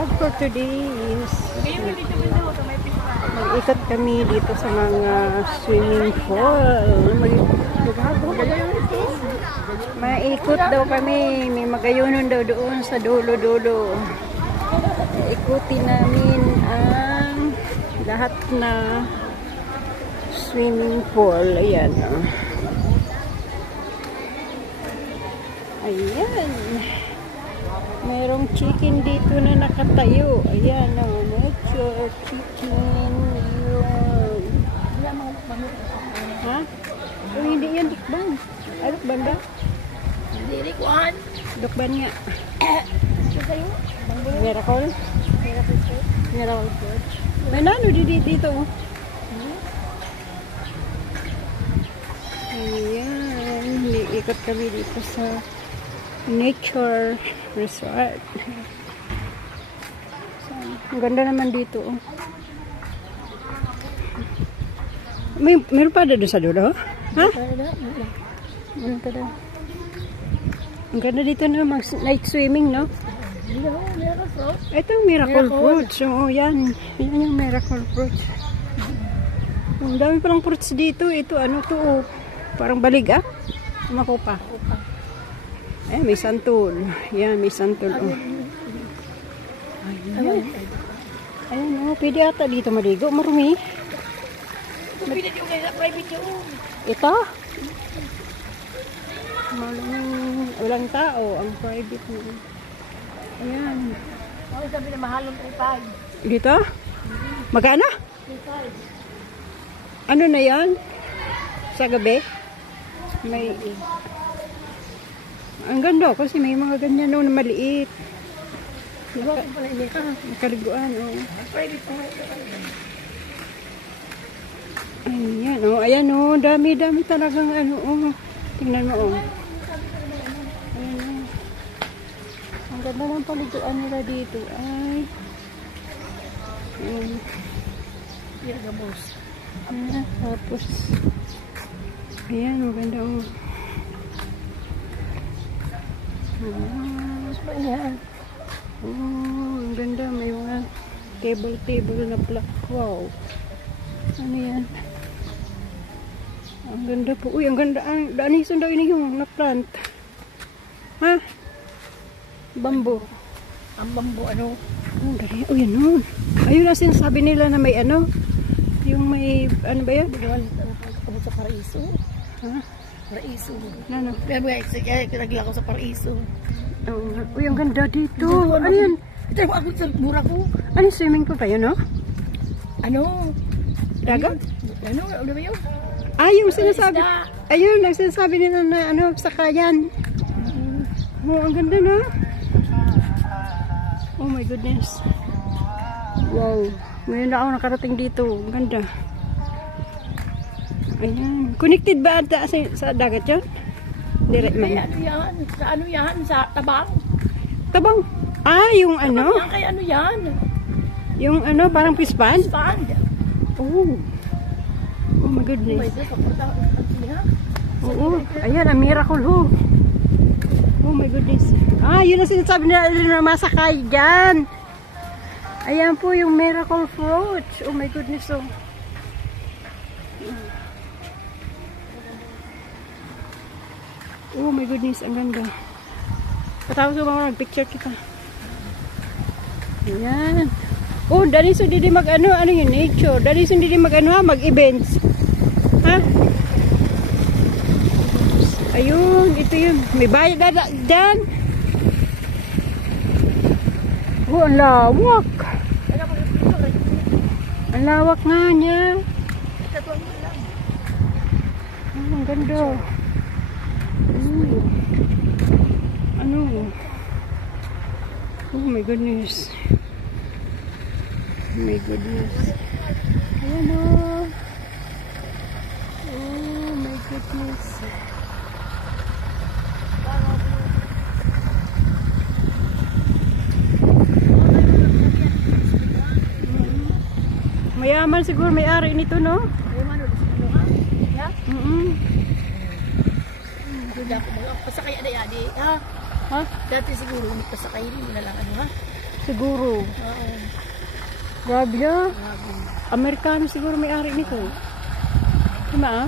vlog for today is mag-ikot kami dito sa mga swimming pool. Maikot daw kami. May magayunon daw doon sa dulo-dulo. Ikutin namin ang lahat na swimming pool. Ayan. Ayan. Merong chicken dito na nakatayo. Ayan o. Nature chicken. Yun. Ha? Oh, hindi yan dikban. Ay, dikban ba? Hindi, dikwan. Dikban nga. Miracle? Miracle Church. May nano dito. Ayan. Ikot kami dito sa Nature Resort. Ang ganda naman dito. Meron pa doon sa dulo? Ha? Meron pa doon. Ang ganda dito na night swimming, no? Ito yung miracle fruits. Oo, yan. Yan yung miracle fruits. Ang dami palang fruits dito. Ito, ano to? Oh. Parang balig, ah? Makupa. Eh, may santol. Yan, may santol. Oh. Ayan. Ayan, oh. Pwede ata dito maligo. Marumi. Pwede yung sa private yun. Ito? Walang tao. Ang private mo. Ayan. Ako sabi na mahalong 3.5. Dito? Magkano? 3.5. Ano na yan? Sa gabi? May... Ang ganda kasi may mga ganyan no, na maliit. Nakaliguan, oh. Ayan, oh. Ayan, oh. Dami-dami talagang ano, oh. Tingnan mo, oh. Ayan, oh. Ang ganda ng paliguan nila dito. Ay. Ayan. Yagamos. Ayan, tapos. Ayan, maganda, oh. Ayan. Oh, ang ganda. May mga table na plaque. Wow. Ano yan? Ang ganda po. Uy, ang ganda. Danisun daw ini yung na-plant. Ha? Bamboo. Ang bambu, ano? Oh, dali. Oh, yan nun. Ayun na sinasabi nila na may ano. Yung may, ano ba yan? Bagawan, kabot sa paraiso. Ha? Paraiso. Ano? Kaya mga pinagla ko sa paraiso. Oh, uy, ang ganda dito. Ano yan? Ito yung ako sa mura ko. Ano yung swimming pool pa yun, no? Ano? Dagat? Ano ba yun? Ah, yung sinasabi. Ayun, ang sinasabi nila na ano, sakayan. Oh, ang ganda na. Oh my goodness. Wow. Ngayon na ako nakarating dito. Ang ganda. Ayan. Connected ba ata sa dagat yun? Direct man. Ano yan? Sa ano yan? Sa tabang? Tabang? Ah, yung ano? Yan kay ano yan? Yung ano, parang fish pond? Pond. Oh. Oh my goodness. May kapunta niya. Oo. Ayan, ang miracle ho. Oh my goodness. Ah, yun ang sinasabi nila na masakay dyan. Ayan po yung miracle fruit. Oh my goodness. Oh. Oh my goodness, ang ganda. Patapos ko mga nag-picture kita. Ayan. Oh, dali so hindi mag-ano, ano yung nature. Dali so hindi mag-ano ha, mag-events. Ha? Ayun, ito yun. May bayad na dyan. Oh, ang lawak. Ang lawak nga niya. Oh, ang ganda. Ano? Oh my goodness. Oh my goodness. Ayan o. Oh my goodness. Mayaman siguro may-ari nito, no? Mayaman ulit siguro, ha? Yeah? Pasakay na yan, ha? Ha? Dati siguro, pasakay rin mo na lang, ano, ha? siguro. Oo. Grabe ha. Grabe. Amerikano siguro may-ari nito. Tama ah?